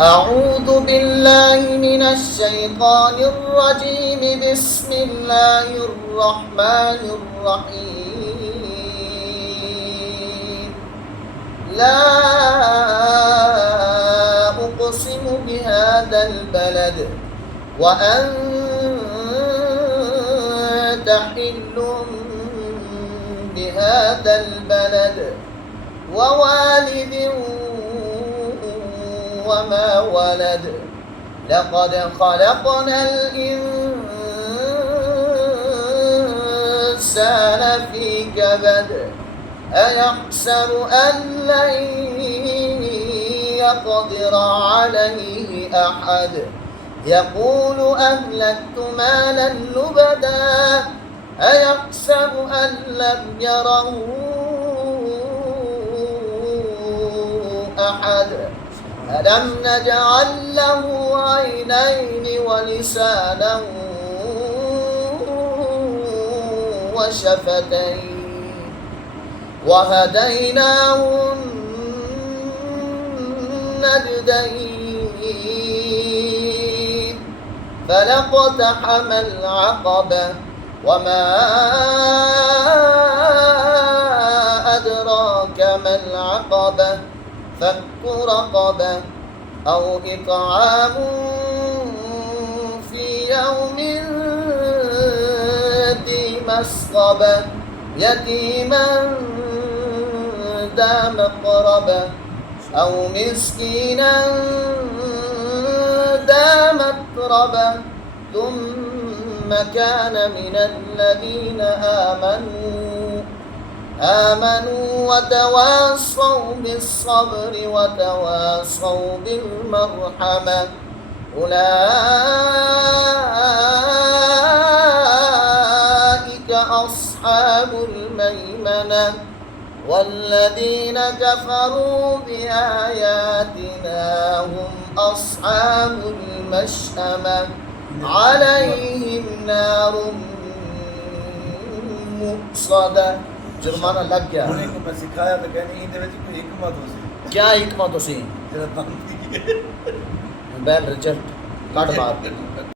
أعوذ بالله من الشيطان الرجيم. بسم الله الرحمن الرحيم. لا أقسم بهذا البلد وأنت حل بهذا البلد ووالد وما ولد. لقد خلقنا الإنسان في كبد. أيحسب أن لن يقدر عليه أحد. يقول أهلكت مالا لبدا. أيحسب أن لم يره أحد. ألم نجعل له عينين ولسانا وشفتين وهديناه النجدين. فلاقتحم العقبة وما أدراك ما العقبة. فك رقبة أو إطعام في يوم ذي مسغبة. يتيما ذا مقربة أو مسكينا ذا متربة. ثم كان من الذين آمنوا وتواصوا بالصبر وتواصوا بالمرحمة. أولئك أصحاب الميمنة. والذين كفروا بآياتنا هم أصحاب المشأمة. عليهم نار مؤصدة. जुर्माना लग गया। उन्हीं को मैं सिखाया तो कहने इनके ਵਿੱਚ कोई हिकमत हो सी। क्या हिकमत हो सी? तेरा दम बैल रिजल्ट काट बात